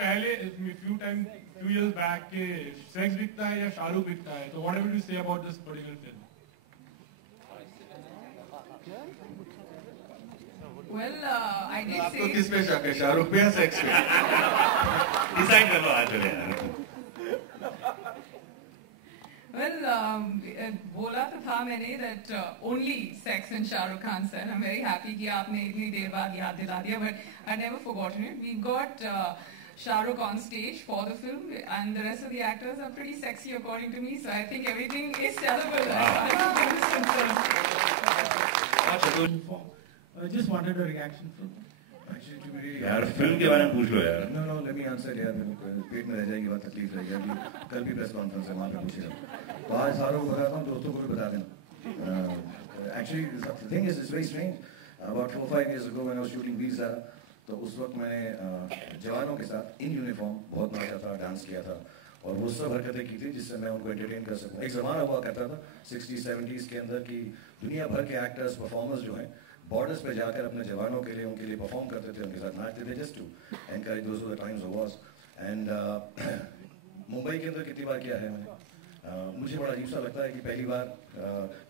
पहले few years back के sex बिकता है या शाहरुख बिकता है, तो what have you to say about this particular film? Well, I did say. आपको किस पे शक है, शाहरुख पे या सेक्स पे? डिसाइड कर लो आज यार. Well, बोला तो था मैंने that only sex and Shah Rukh Khan sir. I'm very happy कि आपने इतनी देर बाद याद दिला दिया, but I never forgotten it. We got Shah Rukh on stage for the film, and the rest of the actors are pretty sexy according to me. So I think everything is sellable. I just wanted a reaction from. यार film के बारे में पूछ लो यार. No, let me answer यार. पेट में रह जाएगी बात, तकलीफ रह जाएगी. कल भी प्रेस कॉन्फ्रेंस है, वहाँ पे पूछिएगा. तो आज सारों को बताता हूँ, दोस्तों को भी बता देना. Actually, the thing is, it's very strange. About 4-5 years ago, when I was shooting Veer Zara, तो उस वक्त मैंने जवानों के साथ इन यूनिफॉर्म बहुत नाचा था, डांस किया था, और वो सब हरकतें की थी जिससे मैं उनको एंटरटेन कर सकूँ. एक ज़माना हुआ करता था 60s-70s के अंदर की दुनिया भर के एक्टर्स, परफॉर्मर्स जो हैं, बॉर्डर्स पे जाकर अपने जवानों के लिए उनके लिए परफॉर्म करते थे, उनके साथ नाचते थे, just to encourage those were the times of wars. And Mumbai के अंदर कितनी बार किया है मैंने. मुझे बड़ा अजीब सा लगता है कि पहली बार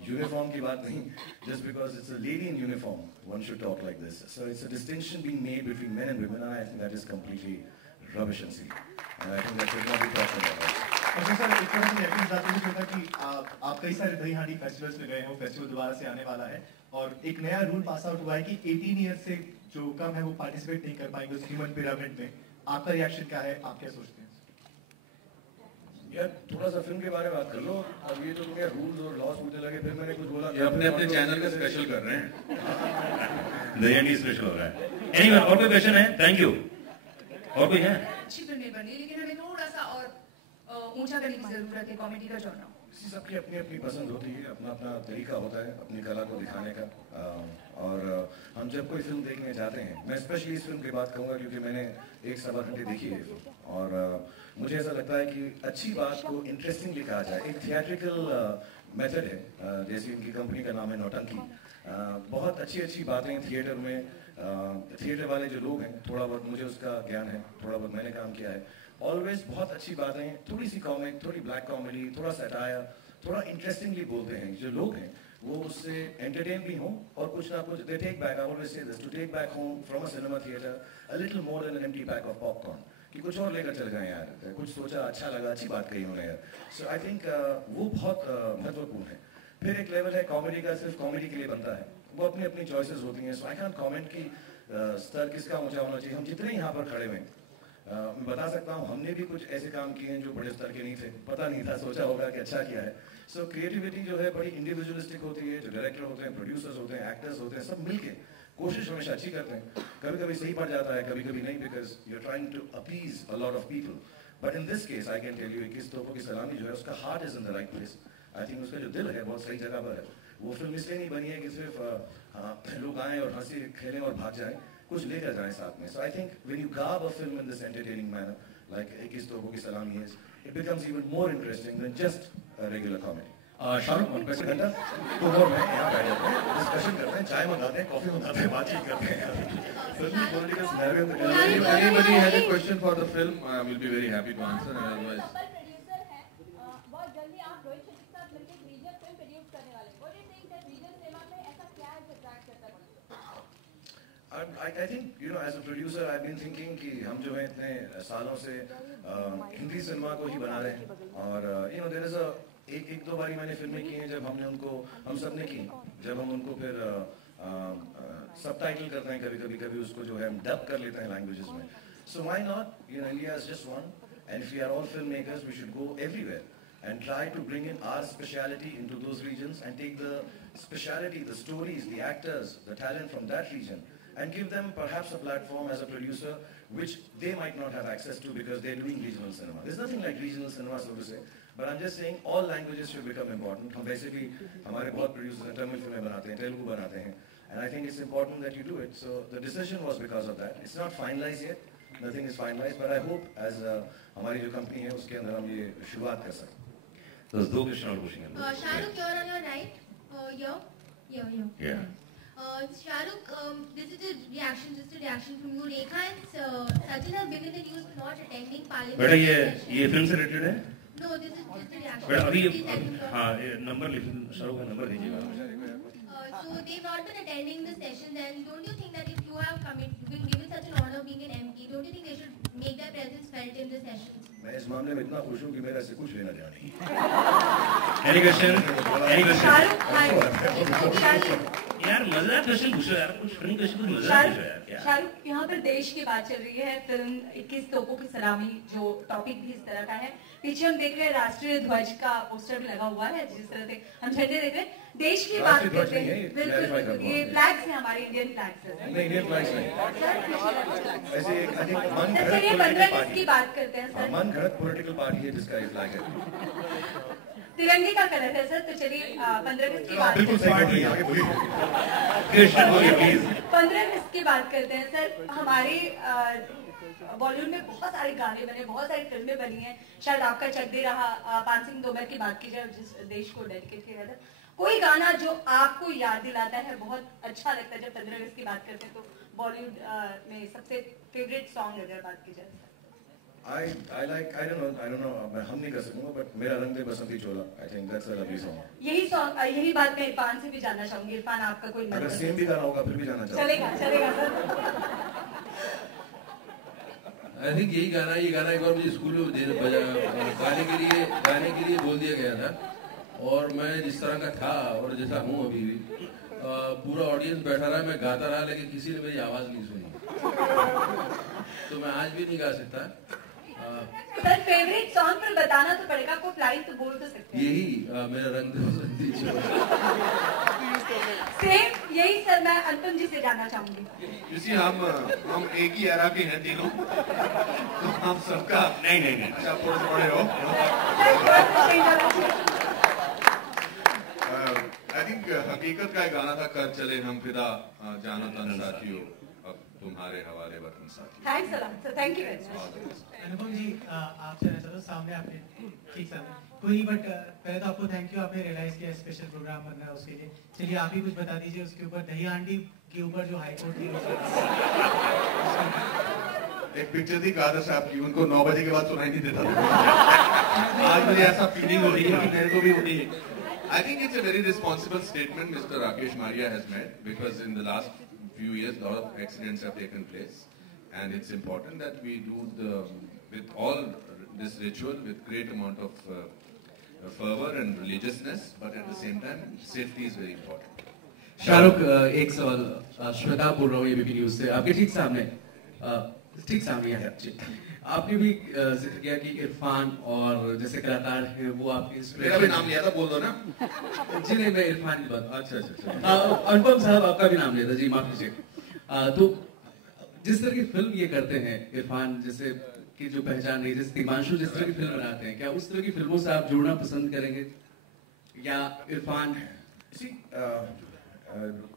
यूनिफॉर्म की बात नहीं, just because it's a lady in uniform one should talk like this. So it's a distinction being made between main and women. I think that is completely rubbish and silly. I think that should not be talked about. अच्छा sir, एक तरह से Netflix बात मुझे पता कि आप कई सारे दही हांडी फेस्टिवल्स में गए हैं, वो फेस्टिवल दोबारा से आने वाला है, और एक नया रूल पास आउट हुआ है कि 18 ईयर से जो कम है वो पार्टिसिपेट नहीं कर पाएंगे उस ह्यूमन पिरामिड में. आपका रिएक्शन क्या है, आप क्या सोचते हैं? यार थोड़ा सा फिल्म के बारे में बात कर लो. अब ये तो तुम्हें रूल्स और लॉस मुझे लगे, फिर मैंने कुछ बोला. ये अपने चैनल का स्पेशल कर रहे हैं. दही स्पेशल हो रहा है. एनीवे, और कोई क्वेश्चन है? Thank you. और कोई है? अच्छी फिल्में बनी, लेकिन हमें थोड़ा सा और ऊंचा करने की जरूरत है कॉमेडी का जॉनर. सबकी अपनी अपनी पसंद होती है, अपना अपना तरीका होता है अपनी कला को दिखाने का. और हम जब कोई फिल्म देखने जाते हैं, मैं स्पेशली इस फिल्म की बात कहूँगा क्योंकि मैंने 1-1.25 घंटे देखी है फिल्म, और मुझे ऐसा लगता है कि अच्छी बात को इंटरेस्टिंगली कहा जाए. एक थिएट्रिकल मेथड है, जैसे इनकी कंपनी का नाम है नौटंकी. बहुत अच्छी अच्छी बातें थिएटर में, थिएटर वाले जो लोग हैं, थोड़ा बहुत मुझे उसका ज्ञान है, थोड़ा बहुत मैंने काम किया है, ऑलवेज बहुत अच्छी बातें, थोड़ी सी कॉमिक, थोड़ी ब्लैक कॉमेडी, थोड़ा सटायर, थोड़ा इंटरेस्टिंगली बोलते हैं. जो लोग हैं वो उससे एंटरटेन भी हों और कुछ ना कुछ they take back. I always say this, to take back home from a cinema theatre a little more than an empty pack of popcorn, कि कुछ और लेकर चल गए यार, कुछ सोचा, अच्छा लगा, अच्छी बात कही उन्होंने यार. सो आई थिंक वो बहुत महत्वपूर्ण है. फिर एक लेवल है कॉमेडी का, सिर्फ कॉमेडी के लिए बनता है, वो अपनी अपनी चॉइसेस होती हैं. सो आई कैन कॉमेंट की स्तर किसका ऊंचा होना चाहिए. हम जितने यहाँ पर खड़े हुए हैं, मैं बता सकता हूँ हमने भी कुछ ऐसे काम किए हैं जो बड़े स्तर के नहीं थे, पता नहीं था, सोचा होगा कि अच्छा किया है. सो क्रिएटिविटी जो है बड़ी इंडिविजुअलिस्टिक होती है. जो डायरेक्टर होते हैं, प्रोड्यूसर्स होते हैं, एक्टर्स होते हैं, सब मिलके कोशिश हमेशा अच्छी करते हैं. कभी कभी सही पड़ जाता है, कभी कभी नहीं, because you are trying to appease a lot of people. But in this case I can tell you, 21 तोपों की सलामी जो है उसका heart is in the right place. I think उसका जो दिल है बहुत सही जगह पर है. वो फिल्म इसलिए नहीं बनी है कि सिर्फ लोग आए और हंसी खेलें और भाग जाएं, कुछ लेकर जाएं साथ में. So I think when you garb a film in this entertaining manner like 21 तोपों की सलामी is, it becomes even more interesting than just a regular comedy. Shahrukh one पैसे घंटा तो और मैं यहाँ बैठ जाते हैं, डिस्कशन करते हैं, चाय मंगाते हैं, कॉफी मंगाते हैं, बातचीत करते हैं. Film political scenario. Anybody has a question for the film? We'll be very happy to answer. Otherwise. Producer है, बहुत जल्दी आप रोहित शेट्टी के साथ मिलकर रीजनल फिल्म प्रोड्यूस करने वाले. What do you think that regional cinema में ऐसा क्या है जो अट्रैक्ट करता है? I think, you know, as a producer, I've been thinking कि हम जो है इतने सालों से हिंदी सिनेमा को ही बना रहे हैं, और you know, there is a एक दो बारी मैंने फिल्में की हैं जब हमने उनको, हम सब ने की, जब हम उनको फिर सबटाइटल करते हैं, कभी उसको जो है हम डब कर लेते हैं लैंग्वेजेस में. So why not? You know, India is just one, and if we are all filmmakers, we should go everywhere and try to bring in our speciality into those regions and take the speciality, the stories, the actors, the talent from that region, and give them perhaps a platform as a producer which they might not have access to because they're doing regional cinema. There's nothing like regional cinema, so to say, but I'm just saying all languages should become important. हम वैसे भी हमारे बहुत producers हैं, तमिल फिल्में बनाते हैं, तेलुगु बनाते हैं, and I think it's important that you do it. So the decision was because of that. It's not finalized yet, nothing is finalized, but I hope as हमारी जो company है उसके अंदर हम ये शुरुआत कर सकते. तो दो क्वेश्चन और पूछेंगे. Shahrukh, you're on your right. Yo. Yeah. Shahrukh, this is just a reaction from you. Rekha and Sachin have been in the news for not attending Parliament. बेटा ये फिल्म से रिलेटेड है? No, this is just a reaction. बेटा अभी हाँ number लिख शाहरुख का number दीजिएगा. So they've not been attending the sessions, and don't you think that if you have been given such an honor being an MP, don't you think they should make their presence felt in the sessions? मैं इस मामले में इतना खुश हूँ कि मेरा से कुछ लेना देना नहीं. Any question? यार मजेदार क्वेश्चन पूछो यार, कुछ फनी क्वेश्चन, कुछ मजेदार पूछो यार. शाहरुख, यहाँ पर देश की बात चल रही है. फिल्म 21 तोपों की सलामी जो टॉपिक भी इस तरह का है. पीछे हम देख रहे हैं राष्ट्रीय ध्वज का पोस्टर भी लगा हुआ है, जिस तरह से हम झंडे देख रहे हैं. देश की बात करते हैं. बिल्कुल ये फ्लैग्स है, हमारे इंडियन फ्लैग्स है. नहीं, इंडियन फ्लैग्स नहीं. ऐसे एक चलिए 15 अगस्त की बात करते हैं सर. मन घड़त पॉलिटिकल पार्टी है जिसका ये फ्लैग है. तिरंगे का कलर है सर. तो चलिए 15 अगस्त की बात बिल्कुल सही बोलिए, आगे बोलिए. 15 अगस्त की बात करते हैं सर. हमारे बॉलीवुड में बहुत सारे गाने बने, बहुत सारी फिल्में बनी हैं. शायद आपका चक दे रहा, पान सिंह तोमर की बात की जाए जिस देश को डेडिकेट किया जाता है. कोई गाना जो आपको याद दिलाता है, बहुत अच्छा लगता है जब 15 अगस्त की बात करते हैं, तो बॉलीवुड में सबसे फेवरेट सॉन्ग अगर बात की जाए? I don't know, मैं हम नहीं कर सकूंगा, but मेरा रंग दे बसंती चोला, I think that's a lovely song. यही सॉन्ग, यही बात मैं इरफान से भी जानना चाहूंगी. इरफान, आपका कोई अगर सेम भी गाना होगा फिर भी जाना चाहूंगा. चलेगा सर. आई थिंक ये गाना एक बार मुझे स्कूल में गाने के लिए बोल दिया गया था, और मैं जिस तरह का था और जैसा हूँ अभी भी, पूरा ऑडियंस बैठा रहा, मैं गाता रहा, लेकिन किसी ने मेरी आवाज नहीं सुनी. तो मैं आज भी नहीं गा सकता. सर फेवरेट सॉन्ग पर बताना तो पड़ेगा, आपको फ्लाइट तो बोल तो सकते हैं. यही मेरा रंग सेम यही सर. मैं अनुपम जी से जानना चाहूंगी. इसी हम एक ही एरा के हैं तीनों, तो हम सबका नहीं अच्छा पढ़े हो. आई थिंक हकीकत का एक गाना था, कर चले हम फिदा जाना तन साथियों, अब तुम्हारे हवाले वतन साथी. Thanks a lot sir. Thank you very much. Anupam ji, आपसे चलो सामने आपने ठीक सर कोई नहीं, बट पहले तो आपको थैंक यू, आपने रियलाइज किया स्पेशल प्रोग्राम बनना है उसके लिए. चलिए आप ही कुछ बता दीजिए उसके ऊपर. दही हांडी के ऊपर जो हाईकोर्ट की एक पिक्चर थी कादर साहब की, उनको 9 बजे के बाद सुनाई नहीं देता था. आज मुझे ऐसा फीलिंग हो रही है कि मेरे को भी होती है. I think it's a very responsible statement Mr. Rakesh Maria has made, because in the last few years a lot of accidents have taken place, and it's important that we do with all this ritual with great amount of fervor and religiousness, but at the same time safety is very important. Shahrukh, एक सवाल श्वेता बोल रहा हूँ ABP news से. आपके ठीक सामने है. आपने भी जिक्र किया कि इरफान और जैसे कलाकार है वो आपके मेरा भी नाम लिया था, बोल दो ना. जी नहीं, मैं इरफान की बात. अच्छा. अनुपम साहब आपका भी नाम लिया था. जी माफ कीजिए. तो जिस तरह की फिल्म ये करते हैं इरफान, जैसे की जो पहचान नहीं, जैसे तिमांशु जिस तरह की फिल्म बनाते हैं, क्या उस तरह की फिल्मों से आप जुड़ना पसंद करेंगे, या इरफान?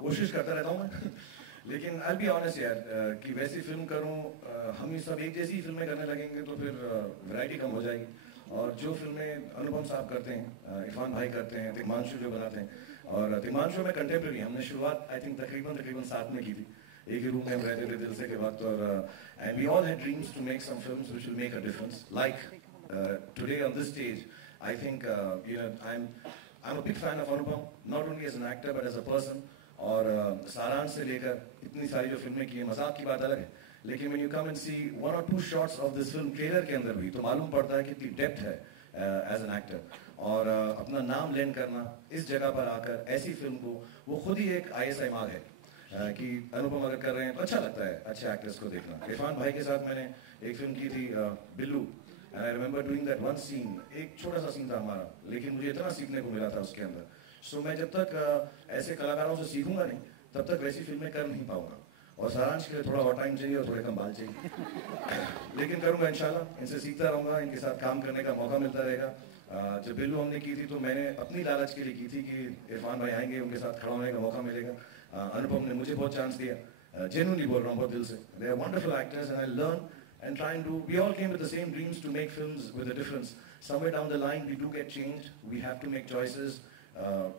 कोशिश करता रहता हूँ मैं, लेकिन I'll be honest यार, कि वैसी फिल्म करूँ, हम ये सब एक जैसी फिल्में करने लगेंगे तो फिर वैरायटी कम हो जाएगी. और जो फिल्में अनुपम साहब करते हैं, इरफान भाई करते हैं, तिमांशु जो बनाते हैं, और तिमांशु में कंटेम्प्रेरी हमने शुरुआत आई थिंक तकरीबन साथ में की थी. एक ही रूम में हम रहते थे दिल से के वक्त, और and we all had dreams to make some films which will make a difference. Like today on this stage I think I am a big fan of Anupam, not only as an actor but as a person. और सारांश से लेकर इतनी सारी जो फिल्में की है, मजाक की बात अलग है, लेकिन when you come and see 1 or 2 shots of this film trailer के अंदर भी, तो मालूम पड़ता है कितनी डेप्थ है एज एन एक्टर. और अपना नाम लैंड करना इस जगह पर आकर ऐसी फिल्म को, वो खुद ही एक ISI मार्ग है कि अनुपम अगर कर रहे हैं तो अच्छा लगता है अच्छे एक्टर्स को देखना. इरफान भाई के साथ मैंने एक फिल्म की थी Billu, and I remember doing that one scene. एक छोटा सा सीन था हमारा, लेकिन मुझे इतना सीखने को मिला था उसके अंदर. सो मैं जब तक ऐसे कलाकारों से सीखूंगा नहीं, तब तक वैसी फिल्में कर नहीं पाऊंगा. और सारांश के लिए थोड़ा और टाइम चाहिए और थोड़े कम बाल चाहिए, लेकिन करूंगा इंशाल्लाह. इनसे सीखता रहूंगा, इनके साथ काम करने का मौका मिलता रहेगा. जब बिल्लू हमने की थी तो मैंने अपनी लालच के लिए की थी कि इरफान भाई आएंगे, उनके साथ खड़ा होने का मौका मिलेगा. अनुपम ने मुझे बहुत चांस दिया, जेन्युइनली बोल रहा हूँ, बहुत दिल से. They are wonderful actors and I learn and try and do. We all came with the same dreams to make films with a difference. Somewhere down the line, we do get changed. We have to make choices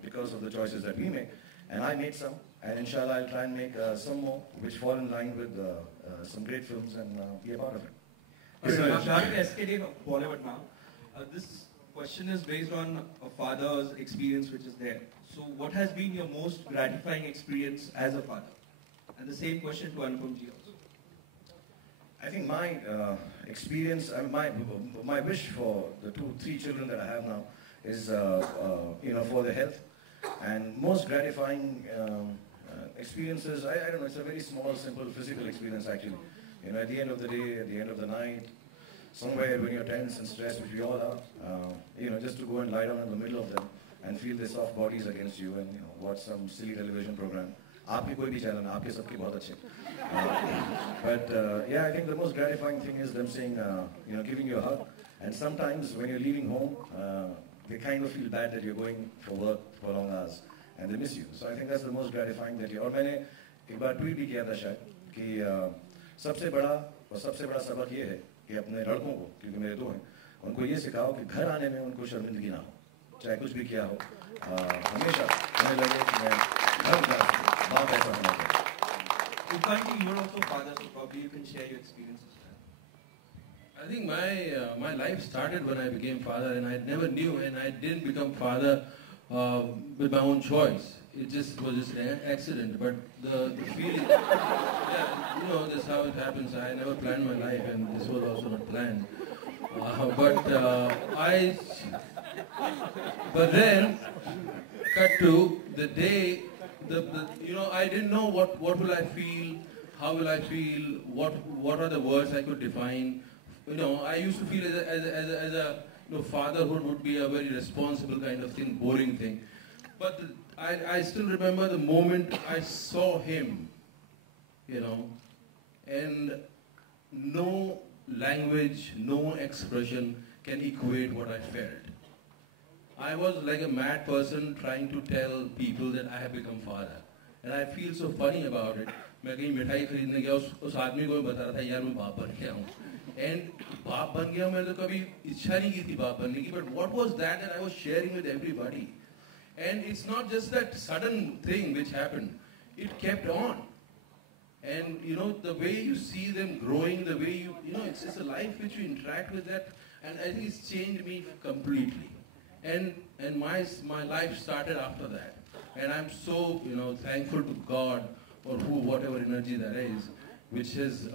because of the choices that we make. And I made some, and inshallah I'll try and make some more which fall in line with some great films and be a part of it. Shahrukh, SKD Bollywood now. This question is based on a father's experience which is there. So what has been your most gratifying experience as a father? And the same question to Anupam ji also. I think my experience, my wish for the 2-3 children that I have now is, for their health. And most gratifying experiences, I don't know, it's a very small, simple, physical experience actually. At the end of the day, at the end of the night, somewhere when you're tense and stressed, which we all are, just to go and lie down in the middle of them and feel their soft bodies against you and watch some silly television program. आपके कोई भी channel, आपके सबके बहुत अच्छे. But I think the most gratifying thing is them saying, giving you a hug. And sometimes when you're leaving home, they kind of feel bad that you're going for work for long hours, and they miss you. So I think that's the most gratifying that you. और मैंने एक बार tweet भी किया था शायद कि सबसे बड़ा सबक ये है कि अपने लड़कों को, क्योंकि मेरे 2 हैं, उनको ये सिखाओ कि घर आने में उनको शर्मिंदगी ना हो, चाहे कुछ भी किया हो, हमेशा उन्हें लगे कि मैं घर जा बाप ऐसा होना चाहिए. You're also father, so probably you can share your experiences. I think my life started when I became father, and I never knew, and I didn't become father with my own choice. It just was just an accident. But the feeling, that's how it happens. I never planned my life, and this was also not planned. But then, cut to the day. I didn't know what will I feel, how will I feel, what are the words I could define. I used to feel as a fatherhood would be a very responsible kind of thing, boring thing. But I still remember the moment I saw him, and no language, no expression can equate what I felt. I was like a mad person trying to tell people that I have become father. And I feel so funny about it. मैं कहीं मिठाई खरीदने गया, उस आदमी को बता रहा था यार मैं बाप बन गया हूँ. And बाप बन गया, मैंने तो कभी इच्छा नहीं की थी बाप बनने की. But what was that I was sharing with everybody? And it's not just that sudden thing which happened. It kept on. And the way you see them growing, the way it's a life which you interact with that. And I think it's changed me completely. And my life started after that. And I'm so thankful to God or whatever energy that is, which has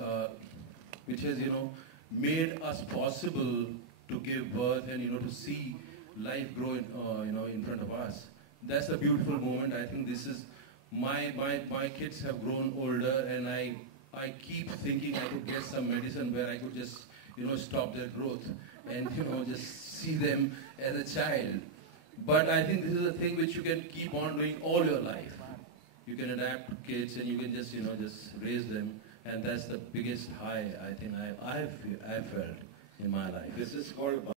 made us possible to give birth and to see life grow in front of us. That's a beautiful moment. I think this is my kids have grown older, and I keep thinking I could get some medicine where I could just stop their growth and just see them as a child. But I think this is a thing which you can keep on doing all your life. You can adapt to kids and you can just just raise them, and that's the biggest high I think I've felt in my life. This is called